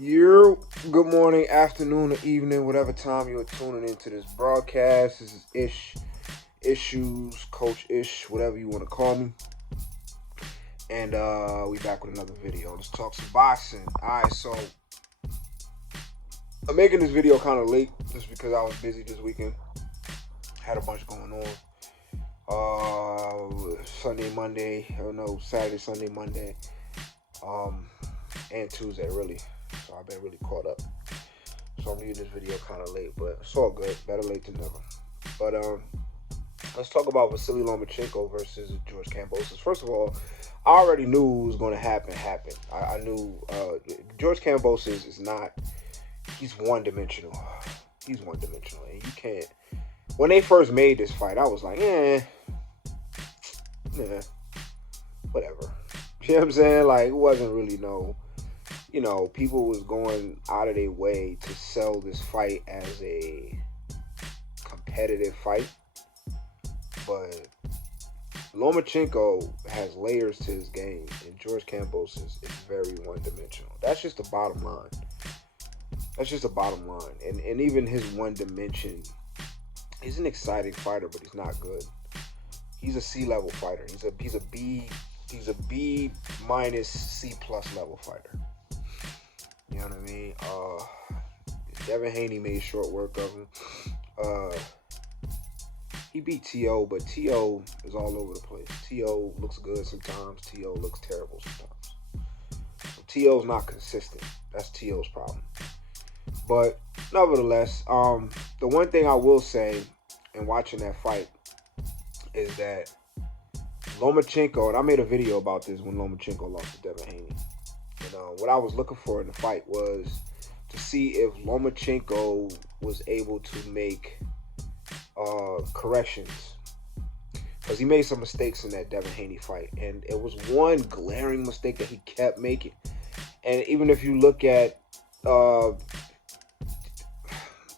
Your good morning, afternoon, or evening, whatever time you're tuning into this broadcast. This is Issues, Coach Ish, whatever you want to call me. And we back with another video. Let's talk some boxing. Alright, so I'm making this video kind of late just because I was busy this weekend. Had a bunch going on. Saturday, Sunday, Monday, and Tuesday, really. So I've been really caught up. So I'm getting this video kind of late, but it's all good. Better late than never. But let's talk about Vasyl Lomachenko versus George Kambosos. First of all, I already knew what was going to happen. I knew George Kambosos is not. He's one-dimensional. He's one-dimensional, and you can't. When they first made this fight, I was like, whatever. You know what I'm saying? Like, it wasn't really people was going out of their way to sell this fight as a competitive fight. But Lomachenko has layers to his game, and George Kambosos is very one-dimensional. That's just the bottom line. And even his one dimension, he's an exciting fighter, but he's not good. He's a C-level fighter. He's a B minus C plus level fighter. You know what I mean? Devin Haney made short work of him. He beat T.O., but T.O. is all over the place. T.O. looks good sometimes. T.O. looks terrible sometimes. So T.O.'s not consistent. That's T.O.'s problem. But nevertheless, the one thing I will say in watching that fight is that Lomachenko, and I made a video about this when Lomachenko lost to Devin Haney. And what I was looking for in the fight was to see if Lomachenko was able to make corrections, because he made some mistakes in that Devin Haney fight, and it was one glaring mistake that he kept making. And even if you look at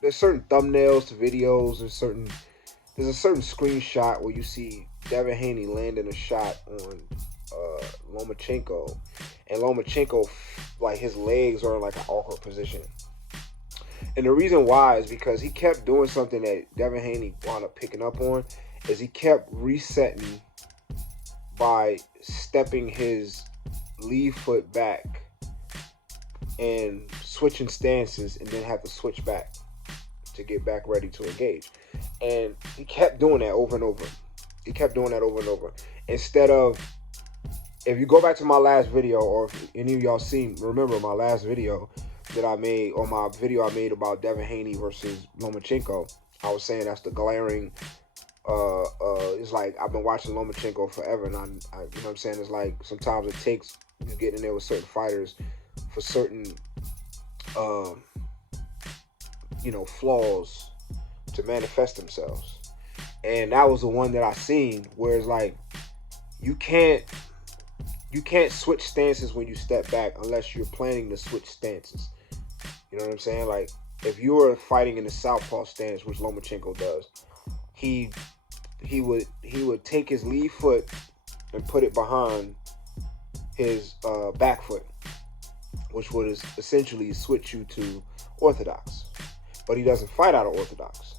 there's certain thumbnails to videos, there's a certain screenshot where you see Devin Haney landing a shot on Lomachenko, and Lomachenko, like, his legs are in like an awkward position. And the reason why is because he kept doing something that Devin Haney wound up picking up on, is he kept resetting by stepping his lead foot back and switching stances, and then have to switch back to get back ready to engage. And he kept doing that over and over. Instead of, if you go back to my last video, or if any of y'all remember my last video that I made, or my video I made about Devin Haney versus Lomachenko, I was saying that's the glaring, it's like, I've been watching Lomachenko forever, and I you know what I'm saying, it's like, sometimes it takes you getting in there with certain fighters for certain, flaws to manifest themselves. And that was the one that I seen, where it's like, you can't switch stances when you step back unless you're planning to switch stances. You know what I'm saying? Like, if you were fighting in the southpaw stance, which Lomachenko does, he would take his lead foot and put it behind his back foot, which would essentially switch you to orthodox. But he doesn't fight out of orthodox.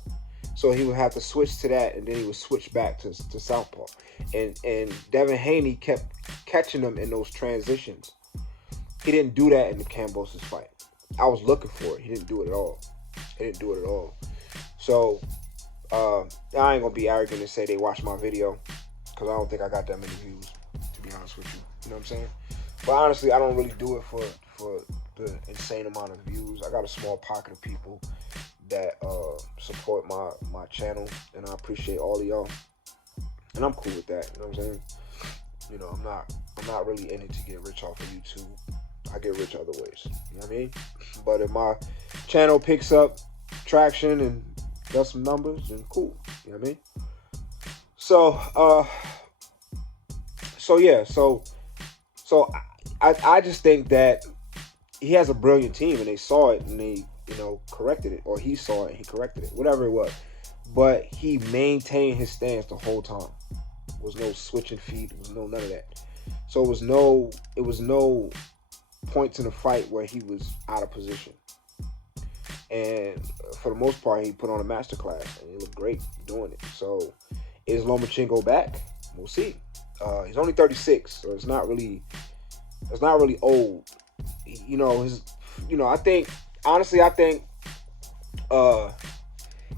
So he would have to switch to that, and then he would switch back to southpaw. And Devin Haney kept catching him in those transitions. He didn't do that in the Kambosos fight. I was looking for it. He didn't do it at all. So I ain't gonna be arrogant and say they watched my video, because I don't think I got that many views, to be honest with you. You know what I'm saying? But honestly, I don't really do it for the insane amount of views. I got a small pocket of people that support my channel, and I appreciate all of y'all, and I'm cool with that. You know what I'm saying? I'm not really in it to get rich off of YouTube. I get rich other ways. You know what I mean? But if my channel picks up traction and does some numbers, then cool. You know what I mean? So I just think that he has a brilliant team, and they saw it, and they corrected it, or he saw it and he corrected it, whatever it was. But he maintained his stance the whole time. There was no switching feet. There was none of that. So it was no points in the fight where he was out of position. And for the most part, he put on a masterclass, and he looked great doing it. So, is Lomachenko back? We'll see. He's only 36, so it's not really old. I think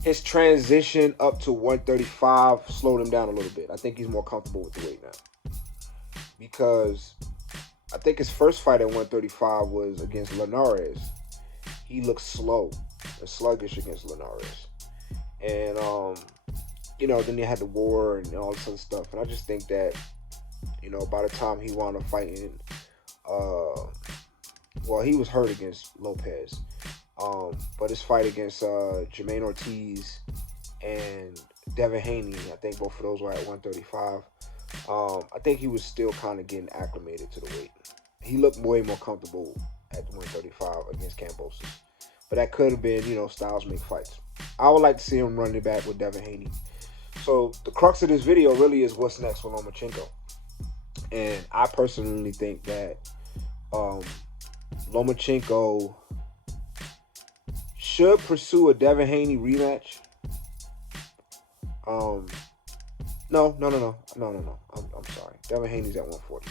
his transition up to 135 slowed him down a little bit. I think he's more comfortable with the weight now, because I think his first fight at 135 was against Linares. He looked slow and sluggish against Linares. And, then they had the war and all this other stuff. And I just think that, by the time he wound up fighting, he was hurt against Lopez. But his fight against Jermaine Ortiz and Devin Haney, I think both of those were at 135. I think he was still kind of getting acclimated to the weight. He looked way more comfortable at 135 against Kambosos. But that could have been, styles make fights. I would like to see him running back with Devin Haney. So the crux of this video really is what's next for Lomachenko. And I personally think that Lomachenko should pursue a Devin Haney rematch. No. I'm sorry. Devin Haney's at 140.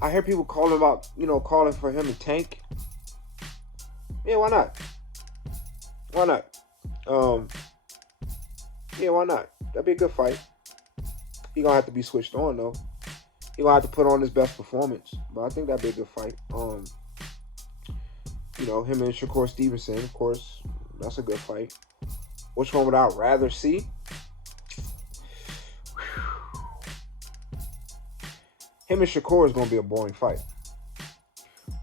I hear people calling for him to tank. Yeah, why not? Why not? Why not? That'd be a good fight. He gonna have to be switched on though. He gonna have to put on his best performance. But I think that'd be a good fight. Him and Shakur Stevenson, of course, that's a good fight. Which one would I rather see? Him and Shakur is going to be a boring fight.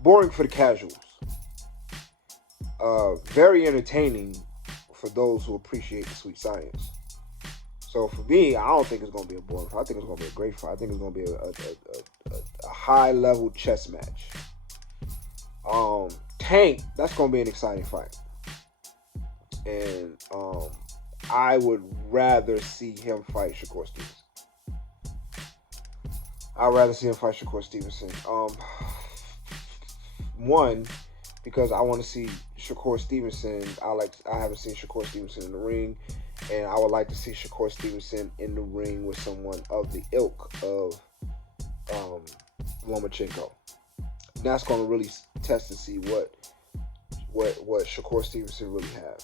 Boring for the casuals. Very entertaining for those who appreciate the sweet science. So for me, I don't think it's going to be a boring fight. I think it's going to be a great fight. I think it's going to be a high-level chess match. Tank, that's going to be an exciting fight. And I would rather see him fight Shakur Stevenson. I'd rather see him fight Shakur Stevenson. One, because I want to see Shakur Stevenson. I haven't seen Shakur Stevenson in the ring, and I would like to see Shakur Stevenson in the ring with someone of the ilk of Lomachenko. And that's going to really test to see what Shakur Stevenson really have.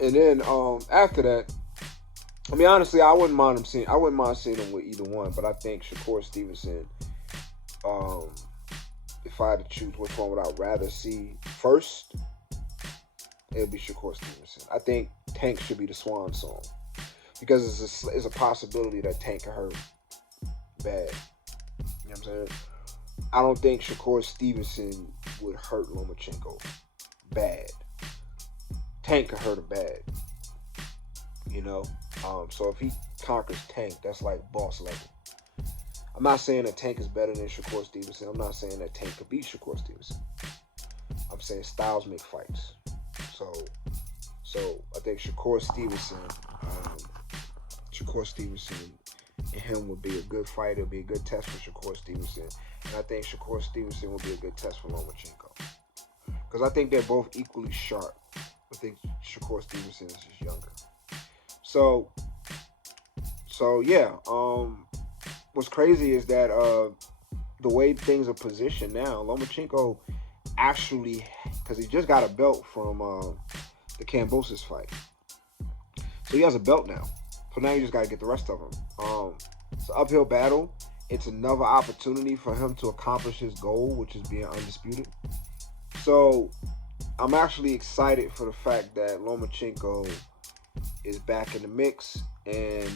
And then after that, I mean, honestly, I wouldn't mind seeing him with either one, but I think Shakur Stevenson, if I had to choose which one would I rather see first, it would be Shakur Stevenson. I think Tank should be the swan song, because it's a possibility that Tank could hurt bad. You know what I'm saying? I don't think Shakur Stevenson would hurt Lomachenko bad. Tank could hurt him bad. So if he conquers Tank, that's like boss level. I'm not saying that Tank is better than Shakur Stevenson. I'm not saying that Tank could beat Shakur Stevenson. I'm saying styles make fights. So I think Shakur Stevenson and him would be a good fight. It'll be a good test for Shakur Stevenson. And I think Shakur Stevenson will be a good test for Lomachenko. Because I think they're both equally sharp. I think Shakur Stevenson is just younger. So yeah. What's crazy is that the way things are positioned now, Lomachenko actually, because he just got a belt from the Kambosos fight, so he has a belt now. So now you just got to get the rest of them. It's an uphill battle. It's another opportunity for him to accomplish his goal, which is being undisputed. So I'm actually excited for the fact that Lomachenko is back in the mix, and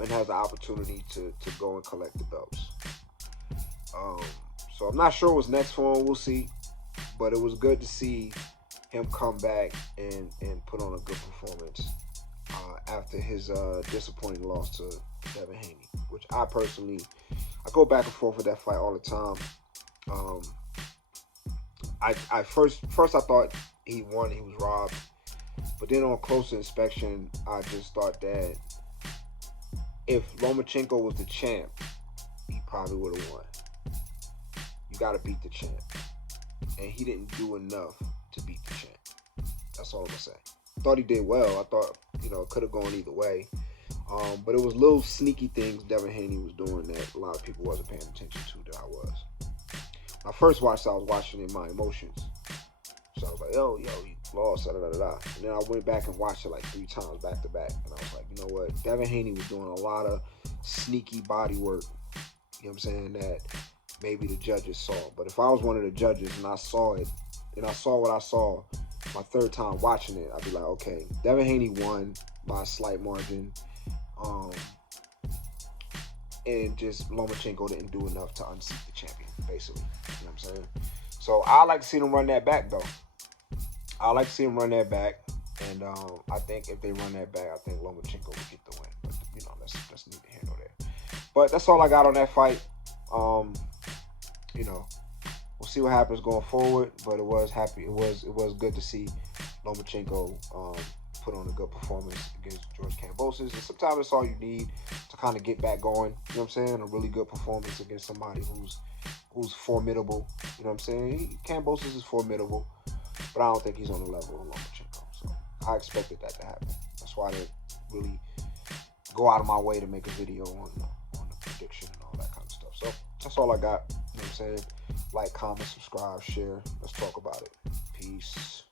and has the opportunity to go and collect the belts. So I'm not sure what's next for him. We'll see. But it was good to see him come back and put on a good performance after his disappointing loss to Devin Haney, which I go back and forth with that fight all the time. I first I thought he won, he was robbed. But then on closer inspection, I just thought that if Lomachenko was the champ, he probably would have won. You got to beat the champ. And he didn't do enough to beat the champ. That's all I'm going to say. Thought he did well. I thought, it could have gone either way. But it was little sneaky things Devin Haney was doing that a lot of people wasn't paying attention to that I was. When I first watched, I was watching in my emotions. So I was like, yo, he lost, da-da-da-da. And then I went back and watched it like 3 times back to back. And I was like, you know what? Devin Haney was doing a lot of sneaky body work, you know what I'm saying, that maybe the judges saw. But if I was one of the judges and I saw it, and I saw what I saw my 3rd time watching it, I'd be like, okay, Devin Haney won by a slight margin. And just Lomachenko didn't do enough to unseat the champion, basically. You know what I'm saying? So I like to see them run that back, though. I like to see them run that back. And I think if they run that back, I think Lomachenko would get the win. But, that's neither here nor there. But that's all I got on that fight. We'll see what happens going forward. But it was good to see Lomachenko put on a good performance against George Kambosos. And sometimes that's all you need to kind of get back going. You know what I'm saying? A really good performance against somebody who's formidable. You know what I'm saying? Kambosos is formidable, but I don't think he's on the level of Lomachenko. So I expected that to happen. That's why I didn't really go out of my way to make a video on the prediction and all that kind of stuff. So that's all I got. You know what I'm saying? Like, comment, subscribe, share. Let's talk about it. Peace.